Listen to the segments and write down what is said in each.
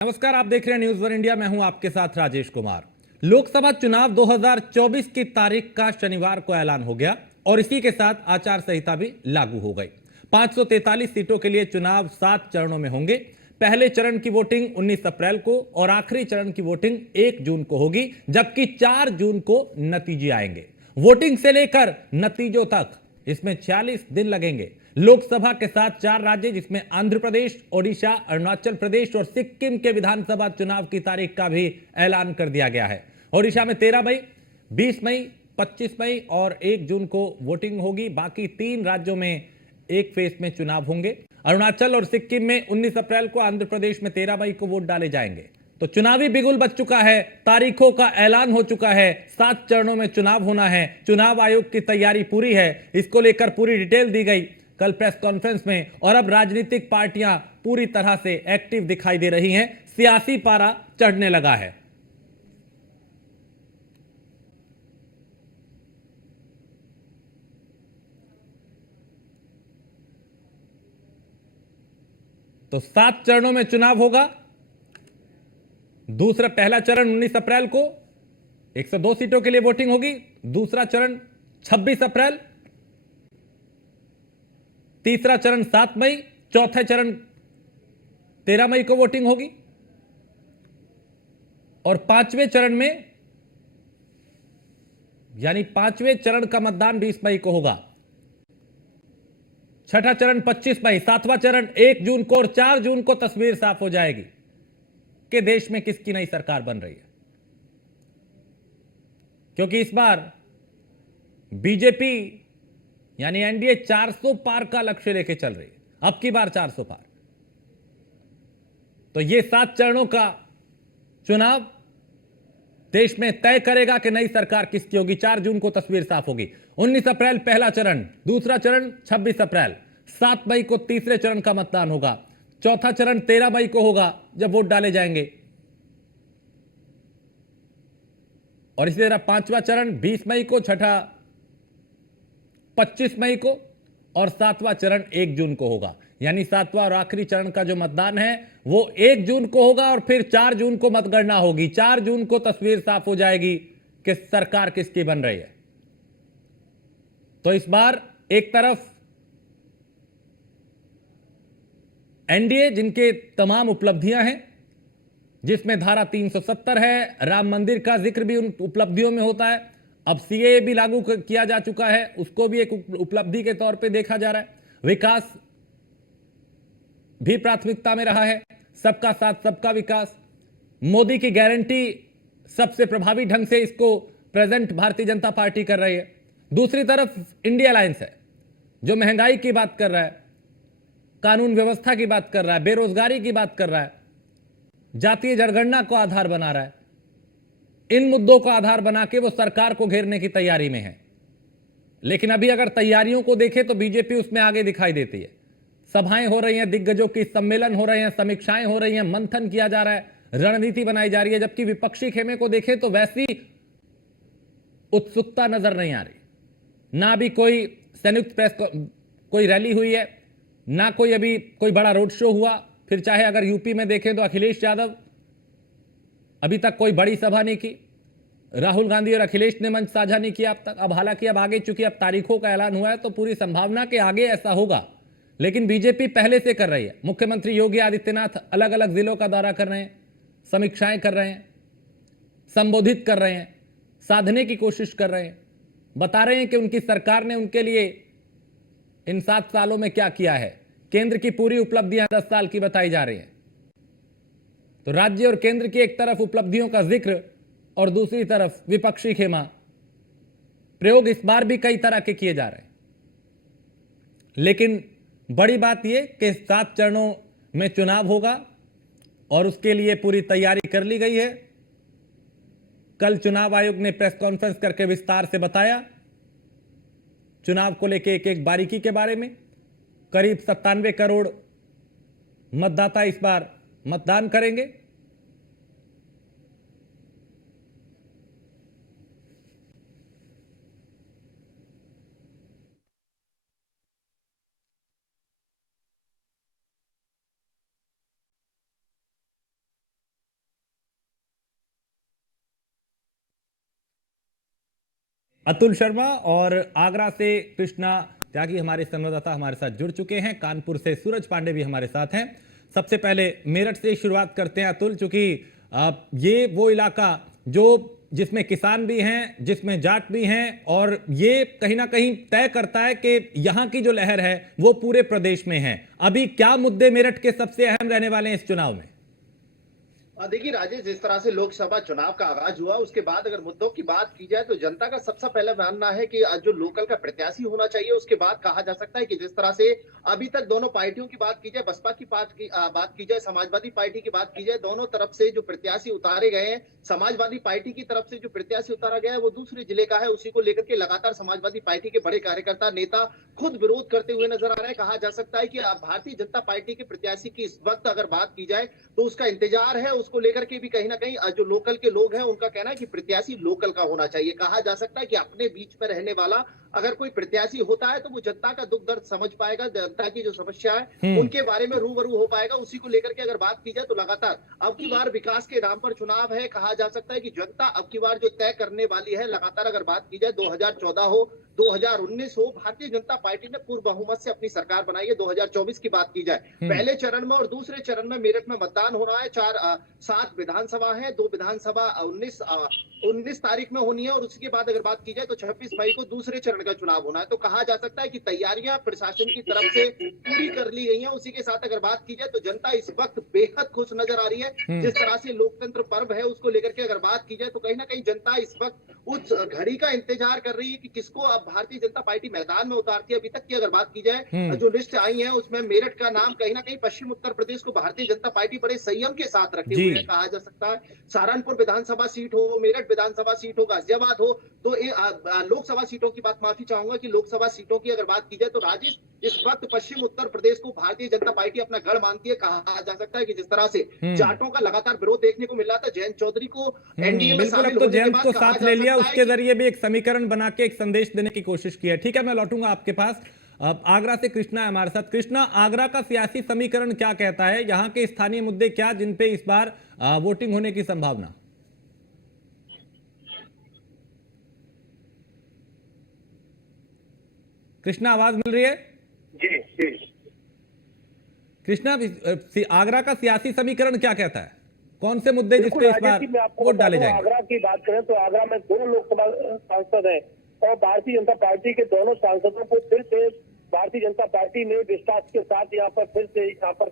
नमस्कार, आप देख रहे हैं न्यूज वन इंडिया। मैं हूं आपके साथ राजेश कुमार। लोकसभा चुनाव 2024 की तारीख का शनिवार को ऐलान हो गया और इसी के साथ आचार संहिता भी लागू हो गई। 543 सीटों के लिए चुनाव 7 चरणों में होंगे। पहले चरण की वोटिंग 19 अप्रैल को और आखिरी चरण की वोटिंग 1 जून को होगी, जबकि 4 जून को नतीजे आएंगे। वोटिंग से लेकर नतीजों तक इसमें 46 दिन लगेंगे। लोकसभा के साथ 4 राज्य जिसमें आंध्र प्रदेश, ओडिशा, अरुणाचल प्रदेश और सिक्किम के विधानसभा चुनाव की तारीख का भी ऐलान कर दिया गया है। ओडिशा में 13 मई, 20 मई, 25 मई और 1 जून को वोटिंग होगी। बाकी 3 राज्यों में एक फेज में चुनाव होंगे। अरुणाचल और सिक्किम में 19 अप्रैल को, आंध्र प्रदेश में 13 मई को वोट डाले जाएंगे। तो चुनावी बिगुल बच चुका है, तारीखों का ऐलान हो चुका है, 7 चरणों में चुनाव होना है। चुनाव आयोग की तैयारी पूरी है, इसको लेकर पूरी डिटेल दी गई कल प्रेस कॉन्फ्रेंस में। और अब राजनीतिक पार्टियां पूरी तरह से एक्टिव दिखाई दे रही हैं, सियासी पारा चढ़ने लगा है। तो 7 चरणों में चुनाव होगा। पहला चरण 19 अप्रैल को 102 सीटों के लिए वोटिंग होगी। दूसरा चरण 26 अप्रैल, तीसरा चरण 7 मई, चौथा चरण 13 मई को वोटिंग होगी और पांचवें चरण में यानी पांचवें चरण का मतदान 20 मई को होगा। छठा चरण 25 मई, सातवां चरण 1 जून को और 4 जून को तस्वीर साफ हो जाएगी कि देश में किसकी नई सरकार बन रही है। क्योंकि इस बार बीजेपी यानी एनडीए 400 पार का लक्ष्य लेके चल रही है। अब की बार 400 पार। तो यह 7 चरणों का चुनाव देश में तय करेगा कि नई सरकार किसकी होगी। 4 जून को तस्वीर साफ होगी। 19 अप्रैल पहला चरण, दूसरा चरण 26 अप्रैल, 7 मई को तीसरे चरण का मतदान होगा, चौथा चरण 13 मई को होगा जब वोट डाले जाएंगे और इसी तरह पांचवा चरण 20 मई को, छठा 25 मई को और सातवां चरण 1 जून को होगा। यानी सातवां और आखिरी चरण का जो मतदान है वो 1 जून को होगा और फिर 4 जून को मतगणना होगी। 4 जून को तस्वीर साफ हो जाएगी कि सरकार किसकी बन रही है। तो इस बार एक तरफ एनडीए जिनके तमाम उपलब्धियां हैं, जिसमें धारा 370 है, राम मंदिर का जिक्र भी उन उपलब्धियों में होता है। अब सीएए भी लागू किया जा चुका है, उसको भी एक उपलब्धि के तौर पे देखा जा रहा है। विकास भी प्राथमिकता में रहा है, सबका साथ सबका विकास। मोदी की गारंटी सबसे प्रभावी ढंग से इसको प्रेजेंट भारतीय जनता पार्टी कर रही है। दूसरी तरफ इंडिया अलायंस है जो महंगाई की बात कर रहा है, कानून व्यवस्था की बात कर रहा है, बेरोजगारी की बात कर रहा है, जातीय जनगणना को आधार बना रहा है। इन मुद्दों को आधार बना के वो सरकार को घेरने की तैयारी में है। लेकिन अभी अगर तैयारियों को देखें तो बीजेपी उसमें आगे दिखाई देती है। सभाएं हो रही हैं, दिग्गजों की सम्मेलन हो रहे हैं, समीक्षाएं हो रही हैं, मंथन किया जा रहा है, रणनीति बनाई जा रही है। जबकि विपक्षी खेमे को देखें तो वैसी उत्सुकता नजर नहीं आ रही। ना भी कोई संयुक्त प्रेस कोई रैली हुई है, ना कोई अभी कोई बड़ा रोड शो हुआ। फिर चाहे अगर यूपी में देखें तो अखिलेश यादव अभी तक कोई बड़ी सभा नहीं की, राहुल गांधी और अखिलेश ने मंच साझा नहीं किया अब तक। अब हालांकि अब आगे चूंकि अब तारीखों का ऐलान हुआ है तो पूरी संभावना कि आगे ऐसा होगा, लेकिन बीजेपी पहले से कर रही है। मुख्यमंत्री योगी आदित्यनाथ अलग अलग जिलों का दौरा कर रहे हैं, समीक्षाएं कर रहे हैं, संबोधित कर रहे हैं, साधने की कोशिश कर रहे हैं, बता रहे हैं कि उनकी सरकार ने उनके लिए इन 7 सालों में क्या किया है। केंद्र की पूरी उपलब्धियां 10 साल की बताई जा रही हैं। तो राज्य और केंद्र की एक तरफ उपलब्धियों का जिक्र और दूसरी तरफ विपक्षी खेमा प्रयोग इस बार भी कई तरह के किए जा रहे हैं। लेकिन बड़ी बात यह कि 7 चरणों में चुनाव होगा और उसके लिए पूरी तैयारी कर ली गई है। कल चुनाव आयोग ने प्रेस कॉन्फ्रेंस करके विस्तार से बताया चुनाव को लेकर एक एक बारीकी के बारे में। करीब 97 करोड़ मतदाता इस बार मतदान करेंगे। अतुल शर्मा और आगरा से कृष्णा त्यागी हमारे संवाददाता हमारे साथ जुड़ चुके हैं। कानपुर से सूरज पांडे भी हमारे साथ हैं। सबसे पहले मेरठ से शुरुआत करते हैं अतुल, क्योंकि ये वो इलाका जो जिसमें किसान भी हैं, जिसमें जाट भी हैं, और ये कहीं ना कहीं तय करता है कि यहाँ की जो लहर है वो पूरे प्रदेश में है। अभी क्या मुद्दे मेरठ के सबसे अहम रहने वाले हैं इस चुनाव में? देखिए राजेश, जिस तरह से लोकसभा चुनाव का आगाज हुआ उसके बाद अगर मुद्दों की बात की जाए तो जनता का सबसे पहले मानना है कि जो लोकल का प्रत्याशी होना चाहिए। उसके बाद कहा जा सकता है कि जिस तरह से अभी तक दोनों पार्टियों की बात की जाए, बसपा की बात की जाए, समाजवादी पार्टी की बात की जाए, दोनों तरफ से जो प्रत्याशी उतारे गए हैं, समाजवादी पार्टी की तरफ से जो प्रत्याशी उतारा गया है वो दूसरे जिले का है। उसी को लेकर के लगातार समाजवादी पार्टी के बड़े कार्यकर्ता नेता खुद विरोध करते हुए नजर आ रहे हैं। कहा जा सकता है कि भारतीय जनता पार्टी के प्रत्याशी की इस वक्त अगर बात की जाए तो उसका इंतजार है। उसको लेकर के भी कहीं ना कहीं जो लोकल के लोग हैं उनका कहना है कि प्रत्याशी लोकल का होना चाहिए। कहा जा सकता है कि अपने बीच में रहने वाला अगर कोई प्रत्याशी होता है तो वो जनता का दुख दर्द समझ पाएगा, जनता की जो समस्या है उनके बारे में रूबरू हो पाएगा। उसी को लेकर के अगर बात की जाए तो लगातार अब की बार विकास के नाम पर चुनाव है। कहा जा सकता है कि जनता अब की बार जो तय करने वाली है, लगातार अगर बात की जाए 2014 हो 2019 हो, भारतीय जनता पार्टी ने पूर्ण बहुमत से अपनी सरकार बनाई है। 2024 की बात की जाए, पहले चरण में और दूसरे चरण में मेरठ में मतदान हो रहा है। 7 विधानसभा है, 2 विधानसभा 19 तारीख में होनी है, और उसके बाद अगर बात की जाए तो 26 मई को दूसरे चरण का चुनाव होना है। तो कहा जा सकता है कि तैयारियां प्रशासन की तरफ से पूरी कर ली गई हैं। उसी के साथ अगर बात की जाए तो जनता इस वक्त बेहद खुश नजर आ रही है। जिस तरह से लोकतंत्र पर्व है उसको लेकर के अगर बात की जाए तो कहीं ना कहीं जनता इस वक्त उस घड़ी का इंतजार कर रही है कि किसको अब भारतीय जनता पार्टी मैदान में उतारती है। अभी तक की अगर बात की जाए जो लिस्ट आई है उसमें मेरठ का नाम कहीं ना कहीं पश्चिम उत्तर प्रदेश को भारतीय जनता पार्टी बड़े संयम के साथ रखे हुए है। कहा जा सकता है सहारनपुर विधानसभा सीट हो, मेरठ विधानसभा सीट हो, गाजियाबाद हो, तो लोकसभा सीटों की बात माफी चाहूंगा कि लोकसभा सीटों की अगर बात की जाए तो राजेश इस वक्त पश्चिम उत्तर प्रदेश को भारतीय जनता पार्टी अपना गढ़ मानती है। कहा जा सकता है कि जिस तरह से जाटों का लगातार विरोध देखने को मिल रहा था, जयंत चौधरी को एनडीए में बिल्कुल, अब शामिल तो होने के जयंत बाद को कहा साथ जा ले लिया, सकता है उसके कि जरिए भी एक समीकरण बना के एक संदेश देने की कोशिश की है। ठीक है, मैं लौटूंगा आपके पास। अब आगरा से कृष्णा है हमारे साथ। कृष्णा, आगरा का सियासी समीकरण क्या कहता है? यहाँ के स्थानीय मुद्दे क्या जिन पे इस बार वोटिंग होने की संभावना? कृष्णा, आवाज मिल रही है? जी जी। कृष्णा, आगरा का सियासी समीकरण क्या कहता है? कौन से मुद्दे जिस बिल्कुल पे इस राजेश बार जी, मैं आपको वोट बता डाले दूं, जाएंगे? आगरा की बात करें तो आगरा में 2 लोकसभा सांसद हैं और भारतीय जनता पार्टी के दोनों सांसदों को फिर से भारतीय जनता पार्टी ने विश्वास के साथ यहाँ पर फिर से यहाँ पर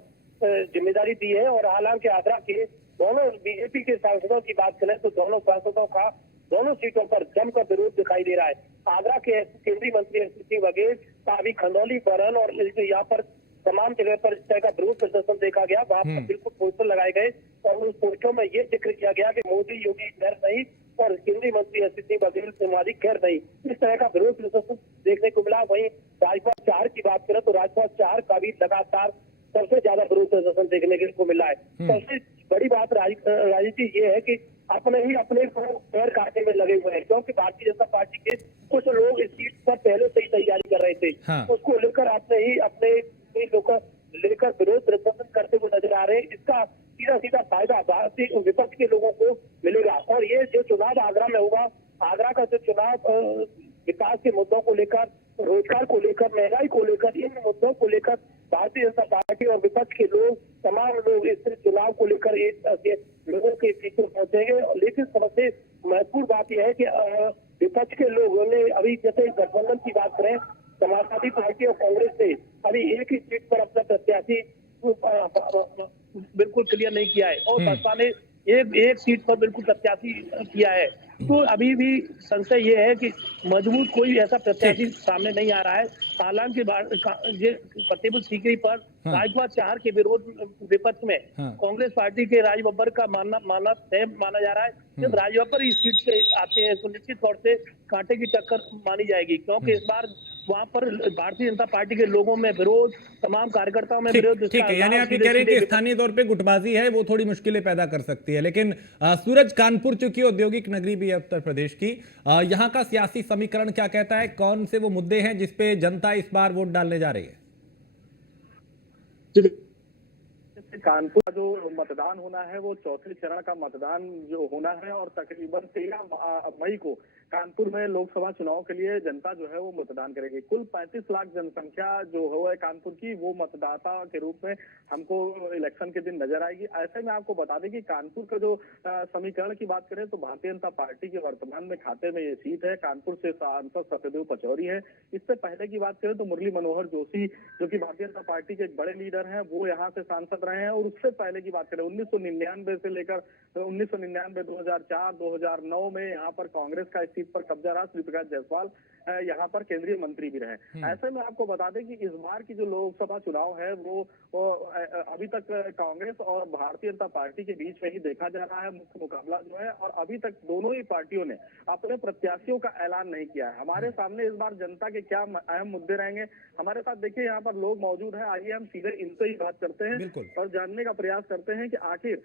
जिम्मेदारी दी है। और हालांकि आगरा के दोनों बीजेपी के सांसदों की बात करें तो दोनों सांसदों का दोनों सीटों पर जमकर विरोध दिखाई दे रहा है। आगरा के केंद्रीय मंत्री एसपी सिंह बघेल का अभी खंदौली, बरन और यहाँ पर तमाम जगह पर इस तरह का विरोध प्रदर्शन देखा गया। वहां पर बिल्कुल पोस्टर लगाए गए और उन पोस्टरों में ये जिक्र किया गया कि मोदी योगी खैर नहीं और केंद्रीय मंत्री एसपी सिंह बघेल समाजिक खैर नहीं। इस तरह का विरोध प्रदर्शन देखने को मिला। वहीं राजपथ 4 की बात करें तो राजपथ 4 का भी लगातार सबसे ज्यादा विरोध प्रदर्शन देखने को मिला है। सबसे बड़ी बात राजनीति ये है कि अपने ही अपने को पैर काटने में लगे हुए हैं, क्योंकि भारतीय जनता पार्टी के कुछ लोग इस सीट पर पहले से ही तैयारी कर रहे थे। उसको लेकर अपने लोग लेकर विरोध प्रदर्शन करते हुए नजर आ रहे हैं। इसका सीधा फायदा भारतीय विपक्ष के लोगों को मिलेगा। और ये जो चुनाव आगरा में होगा, आगरा का जो चुनाव विकास के मुद्दों को लेकर, रोजगार को लेकर, महंगाई को लेकर, इन मुद्दों को लेकर भारतीय जनता पार्टी और विपक्ष के लोग, तमाम लोग इस चुनाव को लेकर एक लोगों के बीच में पहुंचेंगे। लेकिन सबसे महत्वपूर्ण बात यह है कि विपक्ष के लोगों ने अभी जैसे गठबंधन की बात करें, समाजवादी पार्टी और कांग्रेस ने अभी एक ही सीट पर अपना प्रत्याशी बिल्कुल क्लियर नहीं किया है और बसपा ने एक सीट पर बिल्कुल प्रत्याशी किया है। तो अभी भी संशय ये है कि मजबूत कोई ऐसा प्रत्याशी सामने नहीं आ रहा है। हालांकि फतेहपुर सीकरी पर राजपथ 4 के विरोध विपक्ष में कांग्रेस पार्टी के राज बब्बर का माना जा रहा है। जब राज बब्बर इस सीट से आते हैं तो निश्चित तौर से कांटे की टक्कर मानी जाएगी, क्योंकि इस बार वहां पर भारतीय जनता पार्टी के लोगों में विरोध, तमाम कार्यकर्ताओं में विरोध। ठीक है, यानी आप ये कह रहे हैं कि स्थानीय तौर पे गुटबाजी है, वो थोड़ी मुश्किलें पैदा कर सकती है। लेकिन सूरज, कानपुर चूंकि औद्योगिक नगरी भी है उत्तर प्रदेश की, यहाँ का सियासी समीकरण क्या कहता है? कौन से वो मुद्दे हैं जिसपे जनता इस बार वोट डालने जा रही है? कानपुर का जो मतदान होना है वो चौथे चरण का मतदान जो होना है और तकरीबन 13 मई को कानपुर में लोकसभा चुनाव के लिए जनता जो है वो मतदान करेगी। कुल 35 लाख जनसंख्या जो है कानपुर की, वो मतदाता के रूप में हमको इलेक्शन के दिन नजर आएगी। ऐसे में आपको बता दें कि कानपुर का जो समीकरण की बात करें तो भारतीय जनता पार्टी के वर्तमान में खाते में ये सीट है। कानपुर से सांसद सत्यदेव पचौरी है। इससे पहले की बात करें तो मुरली मनोहर जोशी जो कि भारतीय जनता पार्टी के एक बड़े लीडर हैं, वो यहाँ से सांसद रहे हैं। और उससे पहले की बात करें 1999 से लेकर 1999, 2004, 2009 में यहाँ पर कांग्रेस का इस सीट पर कब्जा रहा। श्री प्रकाश जायसवाल यहाँ पर केंद्रीय मंत्री भी रहे। ऐसे में आपको बता दें कि इस बार की जो लोकसभा चुनाव है वो अभी तक कांग्रेस और भारतीय जनता पार्टी के बीच में ही देखा जा रहा है मुख्य मुकाबला जो है। और अभी तक दोनों ही पार्टियों ने अपने प्रत्याशियों का ऐलान नहीं किया है। हमारे सामने इस बार जनता के क्या अहम मुद्दे रहेंगे, हमारे साथ देखिए यहाँ पर लोग मौजूद हैं। आइए हम सीधे इनसे ही बात करते हैं और जानने का प्रयास करते हैं कि आखिर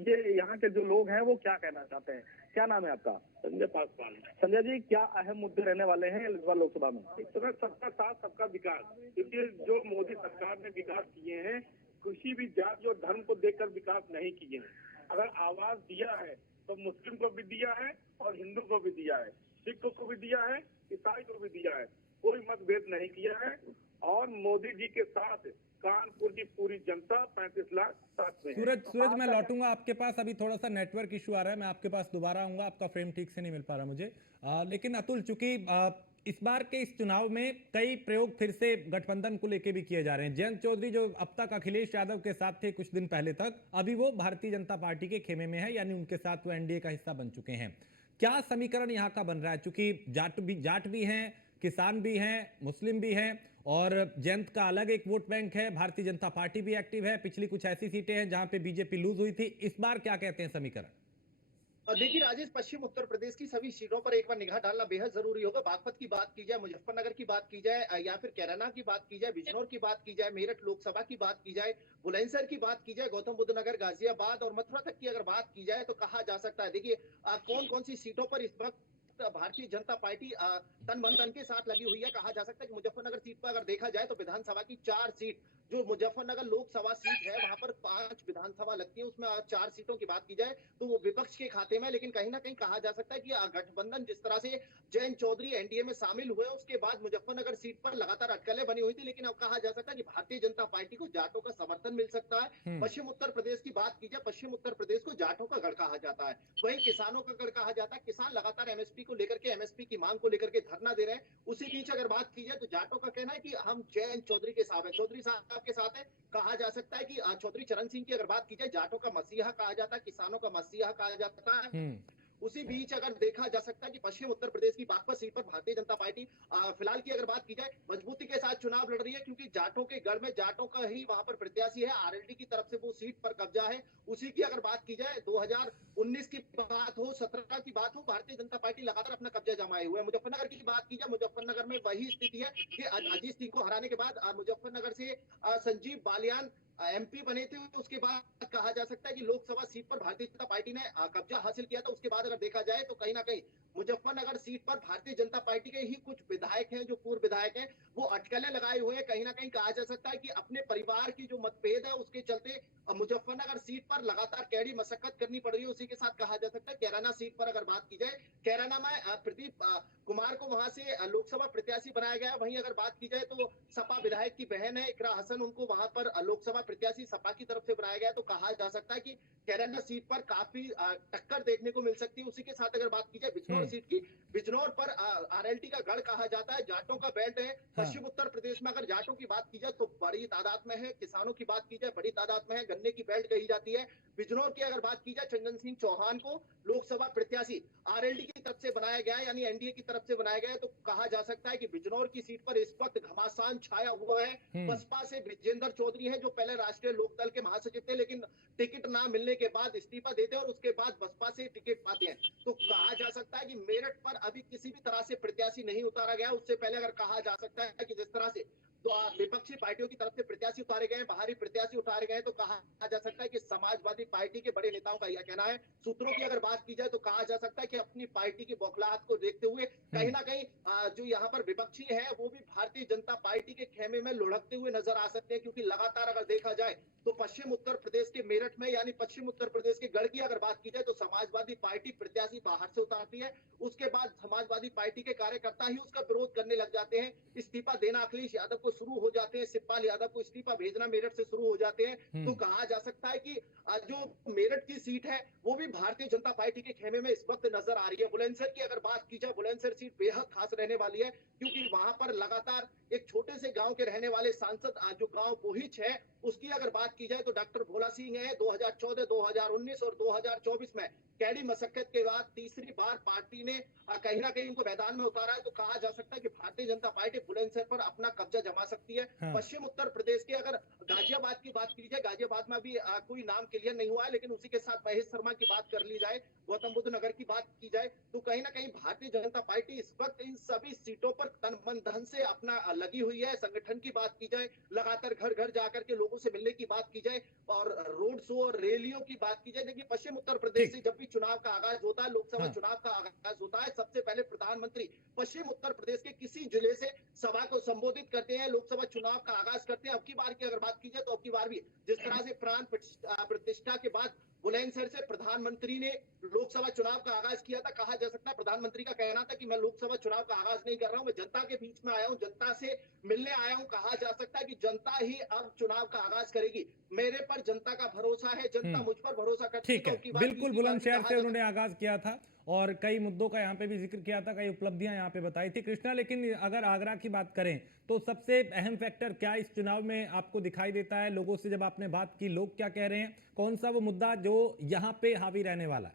ये यहाँ के जो लोग हैं वो क्या कहना चाहते हैं। क्या नाम है आपका? संजय पासवान। संजय जी, क्या अहम मुद्दे रहने वाले हैं इस बार लोकसभा में? इस समय सबका साथ सबका विकास, क्योंकि जो मोदी सरकार ने विकास किए हैं किसी भी जाति और धर्म को देखकर विकास नहीं किए हैं। अगर आवाज दिया है तो मुस्लिम को भी दिया है और हिंदू को भी दिया है, सिख को भी दिया है, ईसाई को भी दिया है, कोई मतभेद नहीं किया है। और मोदी जी के साथ कानपुर की पूरी जनता 35 लाख साथ में है। सूरज मैं लौटूंगा आपके पास, अभी थोड़ा सा नेटवर्क इशू आ रहा है, मैं आपके पास दोबारा आऊंगा, आपका फ्रेम ठीक से नहीं मिल पा रहा मुझे। लेकिन अतुल, चूंकि इस बार के इस चुनाव में कई प्रयोग फिर से गठबंधन को लेकर भी किए जा रहे हैं। जयंत चौधरी जो अब तक अखिलेश यादव के साथ थे कुछ दिन पहले तक, अभी वो भारतीय जनता पार्टी के खेमे में है, यानी उनके साथ वो एनडीए का हिस्सा बन चुके हैं। क्या समीकरण यहाँ का बन रहा है? चूंकि जाट भी हैं, किसान भी हैं, मुस्लिम भी हैं, और जयंत का अलग एक वोट बैंक है, भारतीय जनता पार्टी भी एक्टिव है। पिछली कुछ ऐसी सीटें हैं जहां पे बीजेपी लूज हुई थी। इस बार क्या कहते हैं समीकरण? देखिए राजेश, पश्चिम उत्तर प्रदेश की सभी सीटों पर एक बार निगाह डालना बेहद जरूरी होगा। बागपत की बात की जाए, मुजफ्फरनगर की बात की जाए, या फिर कैराना की बात की जाए, बिजनौर की बात की जाए, मेरठ लोकसभा की बात की जाए, बुलंदशहर की बात की जाए, गौतम बुद्ध नगर, गाजियाबाद और मथुरा तक की अगर बात की जाए तो कहा जा सकता है, देखिए कौन कौन सी सीटों पर इस वक्त भारतीय जनता पार्टी तन मन धन के साथ लगी हुई है। कहा जा सकता है कि मुजफ्फरनगर सीट पर अगर देखा जाए तो विधानसभा की 4 सीट, जो मुजफ्फरनगर लोकसभा सीट है वहां पर 5 विधानसभा लगती है, उसमें 4 सीटों की बात की जाए तो वो विपक्ष के खाते में। लेकिन कहीं ना कहीं कहा जा सकता है कि गठबंधन जिस तरह से जयंत चौधरी एनडीए में शामिल हुए, उसके बाद मुजफ्फरनगर सीट पर लगातार अटकलें बनी हुई थी। लेकिन अब कहा जा सकता है कि भारतीय जनता पार्टी को जाटों का समर्थन मिल सकता है। पश्चिम उत्तर प्रदेश की बात की जाए, पश्चिम उत्तर प्रदेश को जाटों का गढ़ कहा जाता है, वहीं किसानों का गढ़ कहा जाता है। किसान लगातार एमएसपी को लेकर के, एमएसपी की मांग को लेकर के धरना दे रहे हैं। उसी बीच अगर बात की जाए तो जाटों का कहना है कि हम जयंत चौधरी के साथ है, चौधरी साहब के साथ है। कहा जा सकता है कि चौधरी चरण सिंह की अगर बात की जाए, जाटों का मसीहा कहा जाता है, किसानों का मसीहा कहा जाता है। उसी बीच अगर देखा जा सकता है कि पश्चिम उत्तर प्रदेश की बागपत सीट पर भारतीय जनता पार्टी फिलहाल की अगर बात की जाए मजबूती के साथ चुनाव लड़ रही है, क्योंकि जाटों के गढ़ में जाटों का ही वहां पर प्रत्याशी है। आरएलडी की तरफ से वो सीट पर कब्जा है। उसी की अगर बात की जाए 2019 की बात हो, 17 की बात हो, भारतीय जनता पार्टी लगातार अपना कब्जा जमाए हुए है। मुजफ्फरनगर की बात की जाए, मुजफ्फरनगर में वही स्थिति है कि अजीत सिंह को हराने के बाद मुजफ्फरनगर से संजीव बालियान एमपी बने थे। उसके बाद कहा जा सकता है कि लोकसभा सीट पर भारतीय जनता पार्टी ने कब्जा हासिल किया था। उसके बाद अगर देखा जाए तो कहीं ना कहीं मुजफ्फरनगर सीट पर भारतीय जनता पार्टी के ही कुछ विधायक हैं, जो पूर्व विधायक हैं, वो अटकलें लगाए हुए हैं। कहीं ना कहीं कहा जा सकता है कि अपने परिवार की जो मतभेद है उसके चलते मुजफ्फरनगर सीट पर लगातार कैडी मशक्कत करनी पड़ रही है। उसी के साथ कहा जा सकता है कैराना सीट पर अगर बात की जाए, कैराना में प्रदीप कुमार को वहां से लोकसभा प्रत्याशी बनाया गया। वहीं अगर बात की जाए तो सपा विधायक की बहन है इकरा हसन, उनको वहां पर लोकसभा प्रत्याशी सपा की तरफ से बनाया गया। तो कहा जा सकता है कि कैराना सीट पर काफी टक्कर देखने को मिल सकती है। उसी के साथ अगर बात की जाए बिजनौर सीट की, बिजनौर पर आरएलटी का गढ़ कहा जाता है, जाटों का बेल्ट है। पश्चिम उत्तर प्रदेश में अगर जाटों की बात की जाए तो बड़ी तादाद में है, किसानों की बात की जाए बड़ी तादाद में है, गन्ने की बेल्ट कही जाती है। बिजनौर की अगर बात की जाए, चंदन सिंह चौहान को लोकसभा प्रत्याशी आरएलडी की तरफ से बनाया गया है, यानी एनडीए की तरफ से बनाया गया है। तो कहा जा सकता है कि बिजनौर की सीट पर इस वक्त घमासान छाया हुआ है। बसपा से विजेंद्र चौधरी है, जो पहले राष्ट्रीय लोकदल के महासचिव थे, लेकिन टिकट ना मिलने के बाद इस्तीफा देते हैं और उसके बाद बसपा से टिकट पाते हैं। तो कहा जा सकता है कि मेरठ पर अभी किसी भी तरह से प्रत्याशी नहीं उतारा गया। उससे पहले अगर कहा जा सकता है कि जिस तरह से तो विपक्षी पार्टियों की तरफ से प्रत्याशी उतारे गए, बाहरी प्रत्याशी उतारे गए, तो कहा जा सकता है कि समाजवादी पार्टी के बड़े नेताओं का यह कहना है। सूत्रों की अगर बात की जाए तो कहा जा सकता है कि अपनी पार्टी की बौखलाहट को देखते हुए कहीं ना कहीं जो यहाँ पर विपक्षी है वो भी भारतीय जनता पार्टी के खेमे में लुढ़कते हुए नजर आ सकते हैं, क्योंकि लगातार अगर देखा जाए तो पश्चिम उत्तर प्रदेश के मेरठ में यानी पश्चिम उत्तर प्रदेश के गढ़ की अगर बात की जाए तो समाजवादी पार्टी प्रत्याशी बाहर से उतारती है। उसके बाद समाजवादी पार्टी के कार्यकर्ता ही उसका विरोध करने लग जाते हैं, इस्तीफा देना अखिलेश यादव को शुरू हो जाते हैं, शिवपाल यादव को इस्तीफा भेजना मेरठ से शुरू हो जाते हैं। तो कहा जा सकता है कि जो मेरठ की सीट है वो भी भारतीय जनता पार्टी के खेमे में इस वक्त नजर आ रही है। बुलंदशहर की अगर बात की जाए, बुलंदशहर सीट बेहद खास रहने वाली है, क्योंकि वहां पर लगातार एक छोटे से गांव के रहने वाले सांसद जो गांव बोहिच है उसकी अगर बात की जाए तो डॉक्टर भोला सिंह है। 2014, 2019 और 2024 में कैडी मशक्कत के बाद तीसरी बार पार्टी ने कहीं ना कहीं उनको मैदान में उतारा है। तो कहा जा सकता है कि भारतीय जनता पार्टी बुलंदशहर पर अपना कब्जा जमा सकती है। हाँ। पश्चिम उत्तर प्रदेश के अगर गाजियाबाद की बात की जाए, गाजियाबाद में भी कोई नाम क्लियर नहीं हुआ है, लेकिन उसी के साथ महेश शर्मा की बात कर ली जाए, गौतम बुद्ध नगर की बात की जाए, तो कहीं ना कहीं भारतीय जनता पार्टी इस वक्त इन सभी सीटों पर तन मन धन से अपना लगी हुई है। संगठन की बात की जाए, लगातार घर घर जाकर के लोगों से मिलने की बात की जाए और रोड शो और रैलियों की बात की जाए। देखिए, पश्चिम उत्तर प्रदेश से जब भी चुनाव का आगाज होता है, लोकसभा हाँ। चुनाव का आगाज होता है, सबसे पहले प्रधानमंत्री पश्चिम उत्तर प्रदेश के किसी जिले से सभा को संबोधित करते हैं, लोकसभा चुनाव का आगाज करते हैं। अब की बार की अगर बात की जाए तो अब की बार भी जिस तरह से प्राण प्रतिष्ठा के बाद बुलंदशहर से प्रधानमंत्री ने लोकसभा चुनाव का आगाज किया था। कहा जा सकता है प्रधानमंत्री का कहना था कि मैं लोकसभा चुनाव का आगाज नहीं कर रहा हूं, मैं जनता के बीच में आया हूं, जनता से मिलने आया हूं। कहा जा सकता है कि जनता ही अब चुनाव का आगाज करेगी, मेरे पर जनता का भरोसा है, जनता मुझ पर भरोसा करती है। ठीक तो है, अब की बार बिल्कुल बुलंदशहर से उन्होंने आगाज किया था और कई मुद्दों का यहाँ पे भी जिक्र किया था, कई उपलब्धियां यहाँ पे बताई थी कृष्णा। लेकिन अगर आगरा की बात करें तो सबसे अहम फैक्टर क्या इस चुनाव में आपको दिखाई देता है? लोगों से जब आपने बात की, लोग क्या कह रहे हैं? कौन सा वो मुद्दा जो यहाँ पे हावी रहने वाला है?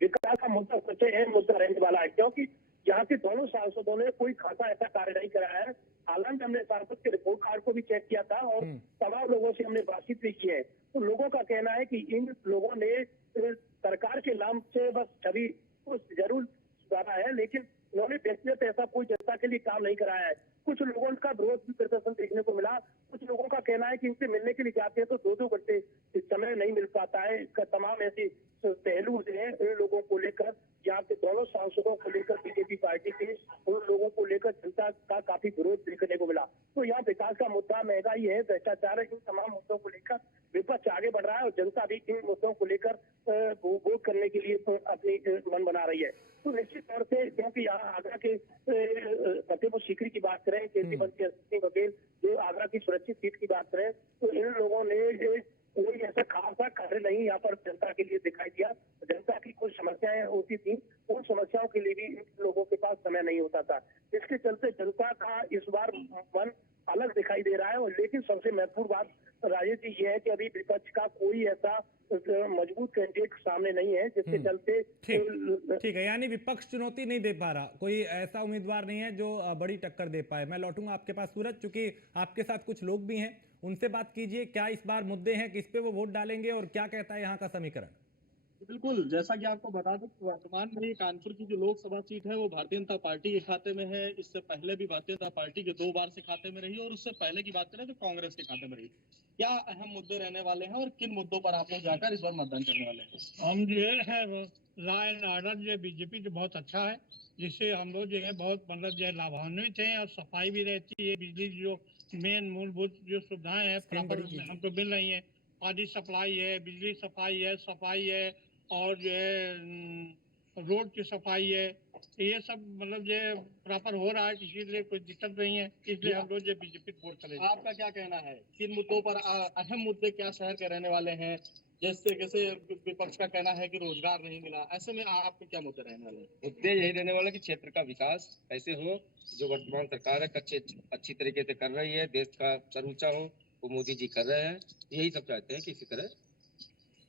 विकास का मुद्दा सबसे अहम मुद्दा रहने वाला है, क्योंकि यहाँ के दोनों सांसदों ने कोई खासा ऐसा कार्य नहीं कराया है। हालांकि हमने सांसद के रिपोर्ट कार्ड को भी चेक किया था और तमाम लोगों से हमने बातचीत भी की है, तो लोगों का कहना है कि इन लोगों ने सरकार के नाम से बस छवि कुछ जरूर सुधारा है, लेकिन उन्होंने व्यक्तिगत ऐसा कोई जनता के लिए काम नहीं कराया है। कुछ लोगों का विरोध भी प्रदर्शन देखने को मिला। कुछ लोगों का कहना है कि इनसे मिलने के लिए जाते हैं तो 2-2 घंटे समय नहीं मिल पाता है। इसका तमाम ऐसी पहलू जो है इन लोगों को लेकर, यहाँ के दोनों सांसदों को लेकर बीजेपी पार्टी के उन लोगों को लेकर जनता का काफी विरोध देखने को मिला। तो यहाँ विकास का मुद्दा, महंगाई है, भ्रष्टाचार है, इन तमाम मुद्दों को लेकर विपक्ष आगे बढ़ रहा है और जनता भी इन मुद्दों को लेकर वोट करने के लिए अपनी मन बना रही है। तो निश्चित तौर से, क्योंकि यहाँ आगरा के फतेहपुर सीकरी की बात करें, केंद्रीय मंत्री सिंह बघेल जो आगरा की सुरक्षित सीट की बात करें, तो इन लोगों ने कोई ऐसा खासा कार्य नहीं यहाँ पर जनता के लिए दिखाई दिया। जनता की कुछ समस्याएं होती थी, उन समस्याओं के लिए भी इन लोगों के पास समय नहीं होता था। इसके चलते जनता का इस बार मन अलग दिखाई दे रहा है। और लेकिन सबसे महत्वपूर्ण बात राजेश जी ये है कि अभी विपक्ष का कोई ऐसा मजबूत कैंडिडेट सामने नहीं है, जिसके चलते ठीक है, यानी विपक्ष चुनौती नहीं दे पा रहा, कोई ऐसा उम्मीदवार नहीं है जो बड़ी टक्कर दे पाए। मैं लौटूंगा आपके पास सूरज, चूंकि आपके साथ कुछ लोग भी हैं, उनसे बात कीजिए। क्या इस बार मुद्दे हैं, किस पे वो वोट डालेंगे और क्या कहता है यहाँ का समीकरण? बिल्कुल, जैसा कि आपको बता दूं, वर्तमान में कानपुर की जो लोकसभा सीट है वो भारतीय जनता पार्टी के खाते में है। इससे पहले भी भारतीय जनता पार्टी के 2 बार से खाते में रही और उससे पहले की बात करें तो कांग्रेस के खाते में रही। क्या अहम मुद्दे रहने वाले हैं और किन मुद्दों पर आप लोग जाकर इस बार मतदान करने वाले हैं? हम जो है लॉ एंड ऑर्डर जो बीजेपी जो बहुत अच्छा है, जिससे हम लोग जो है बहुत मतलब जो है लाभान्वित हैं, और सफाई भी रहती है, बिजली जो मेन मूलभूत जो सुविधाएं हैं प्रॉपर हमको मिल रही है, पानी सप्लाई है, बिजली सफाई है और जो है रोड की सफाई है, ये सब मतलब जो प्रॉपर हो रहा है, किसी लिए कोई दिक्कत नहीं है, इसलिए हम लोग जो बीजेपी वोट करेंगे। आपका क्या कहना है, किन मुद्दों पर अहम मुद्दे क्या शहर के रहने वाले हैं? जैसे विपक्ष का कहना है कि रोजगार नहीं मिला, ऐसे में आपके क्या मुद्दे रहने वाले हैं? मुद्दे यही रहने वाला कि क्षेत्र का विकास कैसे हो, जो वर्तमान सरकार है अच्छी तरीके से कर रही है, देश का सर ऊंचा हो, वो मोदी जी कर रहे हैं। यही सब चाहते हैं कि इसी तरह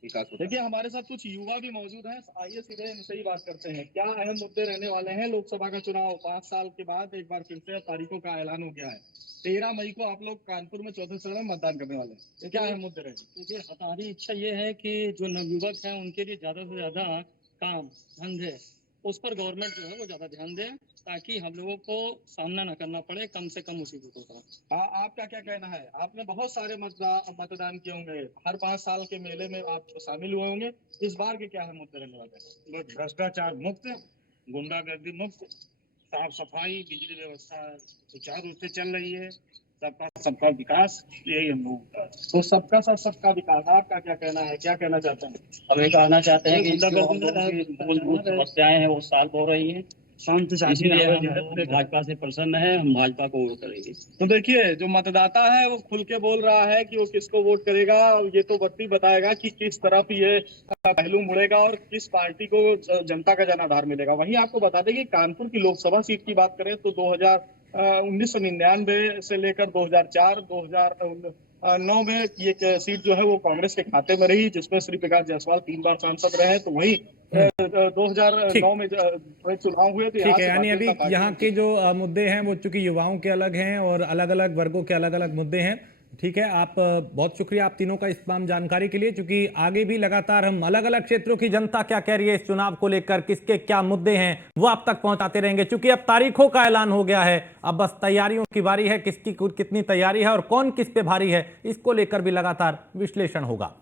विकास हो। देखिए, हमारे साथ कुछ युवा भी मौजूद हैं, आइए सीधे इनसे ही बात करते हैं। क्या अहम मुद्दे रहने वाले हैं? लोकसभा का चुनाव 5 साल के बाद एक बार फिर से तारीखों का ऐलान हो गया है। 13 मई को आप लोग कानपुर में चौथे चरण में मतदान करने वाले हैं। क्या अहम मुद्दे रहेंगे? देखिए, हमारी इच्छा ये है कि जो नवयुवक हैं उनके लिए ज्यादा से ज्यादा काम धंधे उस पर गवर्नमेंट जो है वो ज्यादा ध्यान दे, ताकि हम लोगों को सामना न करना पड़े कम से कम मुसीबतों का। आपका क्या कहना है? आपने बहुत सारे मतदान किए होंगे, हर 5 साल के मेले में आप शामिल हुए होंगे। इस बार के क्या है मुद्दे रहने वाले हैं? भ्रष्टाचार मुक्त, गुंडागर्दी मुक्त, साफ सफाई, बिजली व्यवस्था सुचारू रूप से चल रही है, सबका विकास, यही हम लोग का। तो सबका साथ सबका विकास, आपका क्या कहना है, क्या कहना चाहते हैं? हम ये कहना चाहते हैं कि जो हम लोगों की मूलभूत समस्याएं हैं वो सॉल्व हो रही हैं, शांति से इसीलिए हम भाजपा से प्रसन्न है, हम भाजपा को वोट करेंगे। तो देखिए, जो मतदाता है वो खुल के बोल रहा है कि वो किसको वोट करेगा। ये तो वक्त ही बताएगा कि किस तरफ ये पहलू मुड़ेगा और किस पार्टी को जनता का जनाधार मिलेगा। वहीं आपको बता दें कि कानपुर की लोकसभा सीट की बात करें तो 1999 से लेकर 2004, 2009 में ये सीट जो है वो कांग्रेस के खाते में रही, जिसमें श्री प्रकाश जायसवाल 3 बार सांसद रहे। तो वही 2009 में चुनाव हुए। तो ठीक है, यानी अभी यहाँ के जो मुद्दे हैं वो चूंकि युवाओं के अलग हैं और अलग अलग वर्गों के अलग अलग मुद्दे हैं। ठीक है, आप बहुत शुक्रिया आप तीनों का इस तमाम जानकारी के लिए, क्योंकि आगे भी लगातार हम अलग अलग क्षेत्रों की जनता क्या कह रही है इस चुनाव को लेकर, किसके क्या मुद्दे हैं वो आप तक पहुंचाते रहेंगे। चूंकि अब तारीखों का ऐलान हो गया है, अब बस तैयारियों की बारी है, किसकी कितनी तैयारी है और कौन किस पे भारी है, इसको लेकर भी लगातार विश्लेषण होगा।